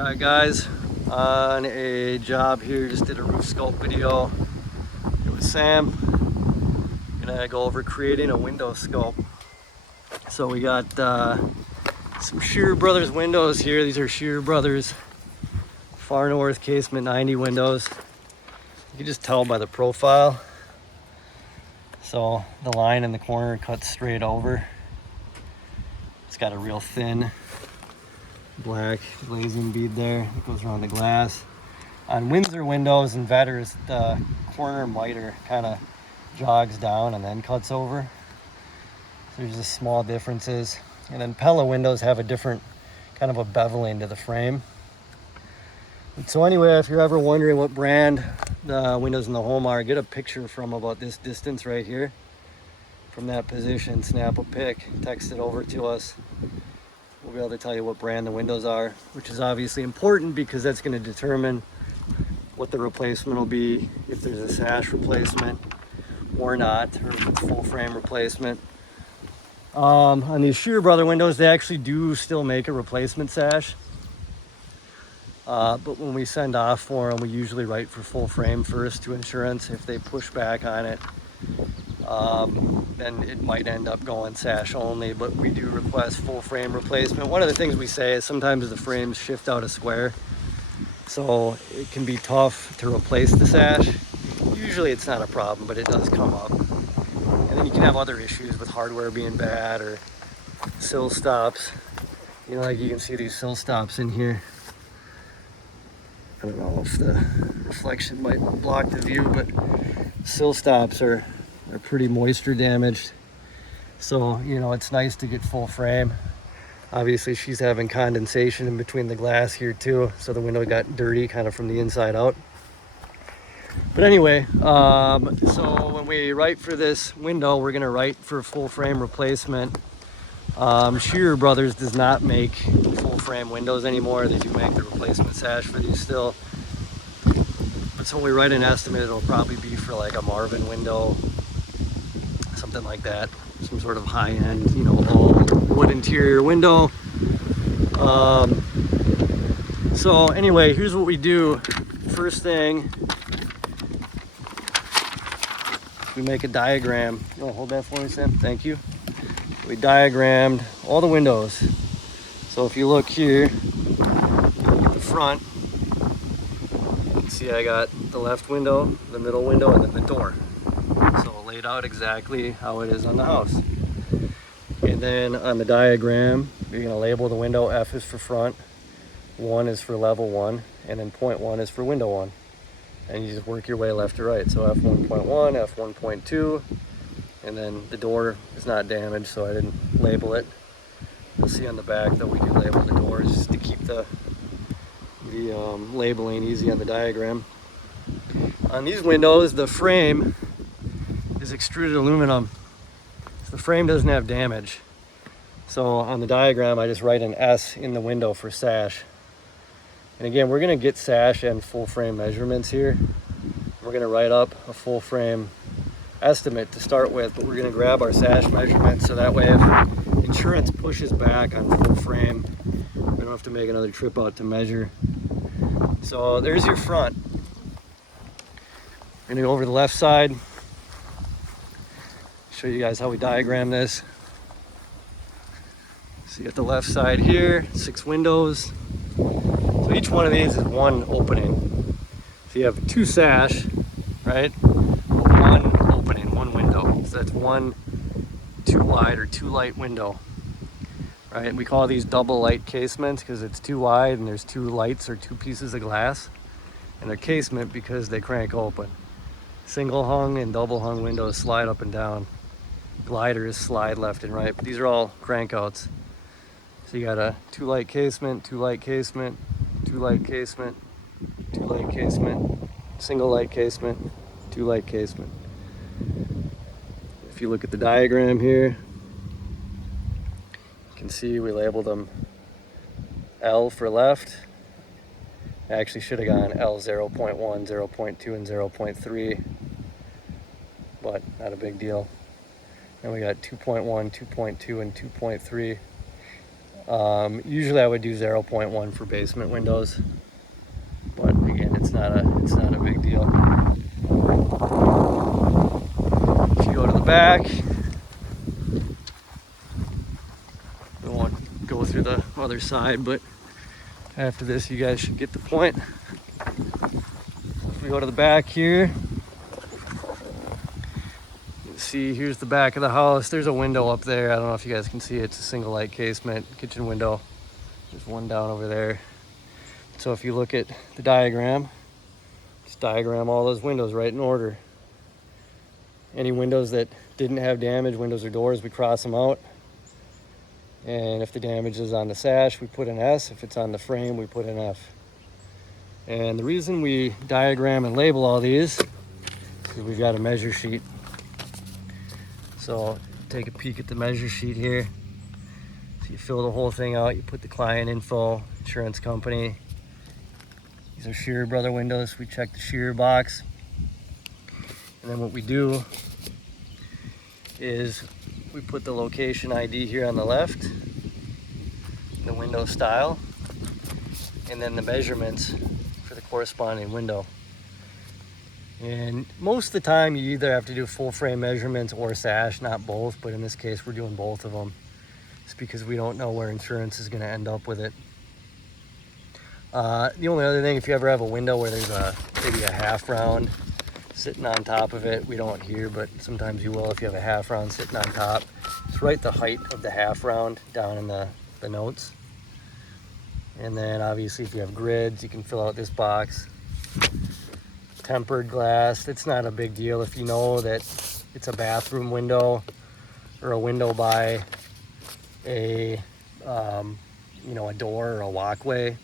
Alright guys, on a job here, just did a roof sculpt video with Sam. Gonna go over creating a window sculpt. So we got some Scherer Brothers windows here. These are Scherer Brothers Far North Casement 90 windows. You can just tell by the profile. So the line in the corner cuts straight over. It's got a real thin black glazing bead there that goes around the glass. On Windsor windows and Vetters, the corner miter kind of jogs down and then cuts over. So there's just small differences. And then Pella windows have a different kind of a beveling to the frame. And so anyway, if you're ever wondering what brand the windows in the home are, get a picture from about this distance right here. From that position, snap a pic, text it over to us. We'll be able to tell you what brand the windows are, which is obviously important because that's going to determine what the replacement will be, if there's a sash replacement or not, or if it's full frame replacement. On these Scherer Brother windows, they actually do still make a replacement sash. But when we send off for them, we usually write for full frame first to insurance. If they push back on it, then it might end up going sash only, but we do request full frame replacement. One of the things we say is sometimes the frames shift out a square, so it can be tough to replace the sash. Usually it's not a problem, but it does come up. And then you can have other issues with hardware being bad or sill stops. You know, like you can see these sill stops in here. I don't know if the reflection might block the view, but sill stops are pretty moisture damaged. So, you know, it's nice to get full frame. Obviously she's having condensation in between the glass here too, so the window got dirty kind of from the inside out. But anyway, so when we write for this window, we're gonna write for full frame replacement. Scherer Brothers does not make full frame windows anymore. They do make the replacement sash for these still. But so when we write an estimate, it'll probably be for like a Marvin window, something like that. Some sort of high-end, you know, all wood interior window. So anyway, here's what we do. First thing, we make a diagram. You want to hold that for me, Sam? Thank you. We diagrammed all the windows. So if you look here at the front, you can see I got the left window, the middle window, and then the door. So laid out exactly how it is on the house. And then on the diagram, you're going to label the window. F is for front, 1 is for level 1, and then point 1 is for window 1. And you just work your way left to right. So F1.1, F1.2, and then the door is not damaged, so I didn't label it. You'll see on the back that we do label the doors just to keep the labeling easy on the diagram. On these windows, the frame is extruded aluminum. So the frame doesn't have damage. So on the diagram, I just write an S in the window for sash. And again, we're gonna get sash and full frame measurements here. We're gonna write up a full frame estimate to start with, but we're gonna grab our sash measurements so that way if insurance pushes back on full frame, we don't have to make another trip out to measure. So there's your front. We're gonna go over to the left side, show you guys how we diagram this. So you got the left side here, 6 windows. So each one of these is one opening. So you have 2 sash, right? 1 opening, 1 window. So that's 1 2 wide or 2 light window, right? And we call these double light casements because it's 2 wide and there's 2 lights or 2 pieces of glass. And they're casement because they crank open. Single hung and double hung windows slide up and down. Gliders slide left and right, but these are all crank outs. So you got a 2 light casement, 2 light casement, 2 light casement, 2 light casement, single light casement, 2 light casement. If you look at the diagram here, you can see we labeled them L for left. I actually should have gone L 0.1, 0.2, and 0.3, but not a big deal. Then we got 2.1, 2.2, and 2.3. Usually I would do 0.1 for basement windows, but again, it's not a big deal. If you go to the back, we won't go through the other side, but after this you guys should get the point. If we go to the back here, you can see here's the back of the house. There's a window up there. I don't know if you guys can see it. It's a single light casement kitchen window. There's one down over there. So if you look at the diagram, just diagram all those windows right in order. Any windows that didn't have damage, windows or doors, we cross them out. And if the damage is on the sash, we put an S. If it's on the frame, we put an F. And the reason we diagram and label all these is because we've got a measure sheet. So take a peek at the measure sheet here. So you fill the whole thing out, you put the client info, insurance company. These are Scherer Brother windows. We check the Scherer box. And then what we do is we put the location ID here on the left, the window style, and then the measurements for the corresponding window. And most of the time you either have to do full frame measurements or sash, not both, but in this case we're doing both of them. It's because we don't know where insurance is going to end up with it. The only other thing, if you ever have a window where there's maybe a half round sitting on top of it, we don't here, but sometimes you will if you have a half round sitting on top. Just write the height of the half round down in the notes. And then obviously if you have grids, you can fill out this box. Tempered glass, it's not a big deal if you know that it's a bathroom window or a window by a a door or a walkway.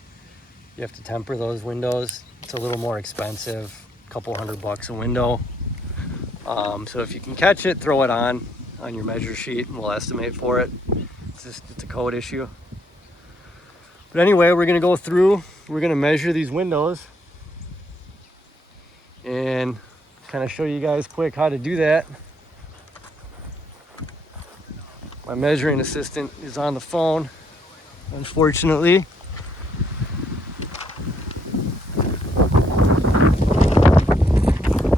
You have to temper those windows. It's a little more expensive, a couple $100 a window. So if you can catch it, throw it on your measure sheet and we'll estimate for it. It's a code issue. But anyway, we're gonna go through, we're gonna measure these windows and kind of show you guys quick how to do that. My measuring assistant is on the phone, unfortunately.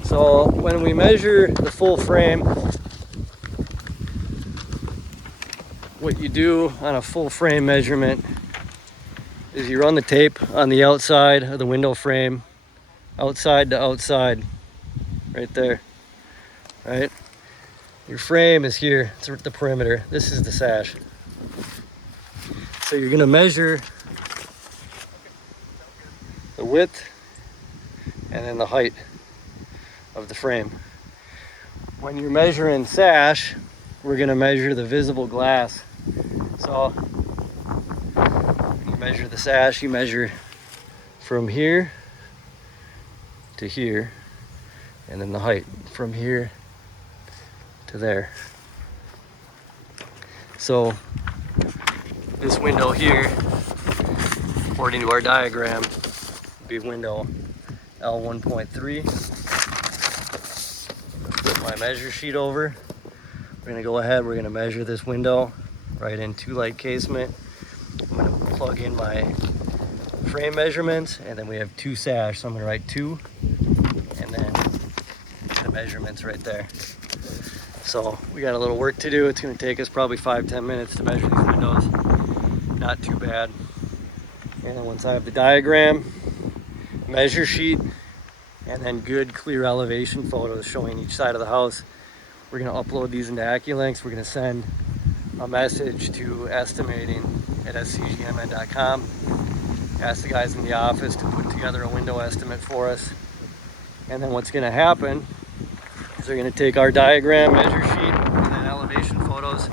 So when we measure the full frame, what you do on a full frame measurement is you run the tape on the outside of the window frame, outside to outside, right there, right? Your frame is here, it's the perimeter. This is the sash. So you're gonna measure the width and then the height of the frame. When you're measuring sash, we're gonna measure the visible glass. So when you measure the sash, you measure from here to here, and then the height from here to there. So this window here, according to our diagram, would be window L1.3. Flip my measure sheet over. We're gonna go ahead, we're gonna measure this window right in 2-light casement. I'm gonna plug in my frame measurements, and then we have 2 sash, so I'm gonna write 2, and then the measurements right there. So we got a little work to do. It's gonna take us probably 5-10 minutes to measure these windows. Not too bad. And then once I have the diagram, measure sheet, and then good clear elevation photos showing each side of the house, we're gonna upload these into AccuLinks. We're gonna send a message to estimating@scgmn.com. Ask the guys in the office to put together a window estimate for us. And then what's gonna happen is they're gonna take our diagram, measure sheet, and then elevation photos,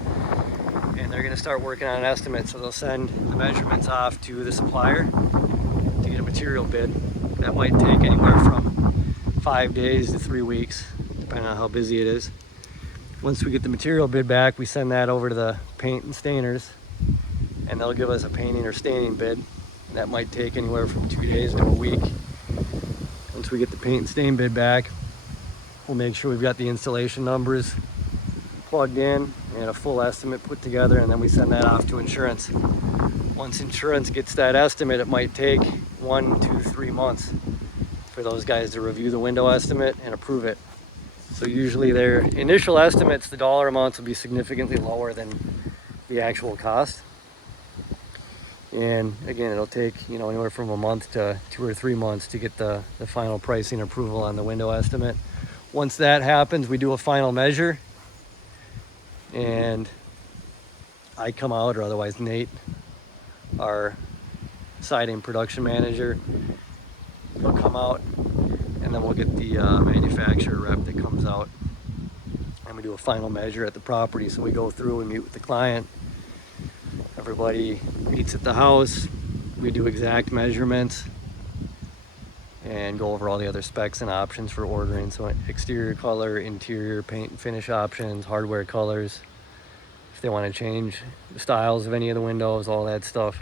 and they're gonna start working on an estimate. So they'll send the measurements off to the supplier to get a material bid. That might take anywhere from 5 days to 3 weeks, depending on how busy it is. Once we get the material bid back, we send that over to the paint and stainers, and they'll give us a painting or staining bid. And that might take anywhere from 2 days to a week. Once we get the paint and stain bid back, we'll make sure we've got the installation numbers plugged in and a full estimate put together, and then we send that off to insurance. once insurance gets that estimate, it might take 1, 2, 3 months for those guys to review the window estimate and approve it. So usually their initial estimates, the dollar amounts will be significantly lower than the actual cost. And again, it'll take, you know, anywhere from a month to 2 or 3 months to get the final pricing approval on the window estimate. Once that happens, we do a final measure, and I come out, or otherwise Nate, our siding production manager, will come out, and then we'll get the manufacturer rep that comes out, and we do a final measure at the property. So we go through and meet with the client. Everybody meets at the house. We do exact measurements and go over all the other specs and options for ordering. So exterior color, interior paint and finish options, hardware colors, if they want to change the styles of any of the windows, all that stuff.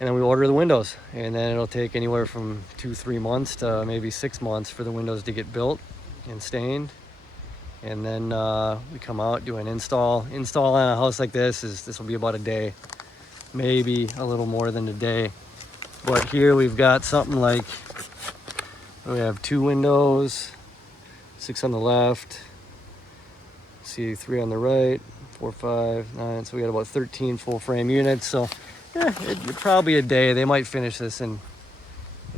And then we order the windows, and then it'll take anywhere from 2, 3 months to maybe 6 months for the windows to get built and stained. And then we come out, do an install. Install on a house like this will be about a day, maybe a little more than a day. But here we've got something like, we have 2 windows, 6 on the left, see 3 on the right, 4, 5, 9. So we got about 13 full frame units. So probably a day. They might finish this in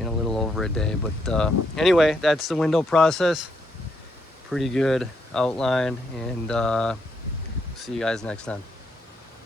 a little over a day. But anyway, that's the window process. Pretty good outline, and see you guys next time.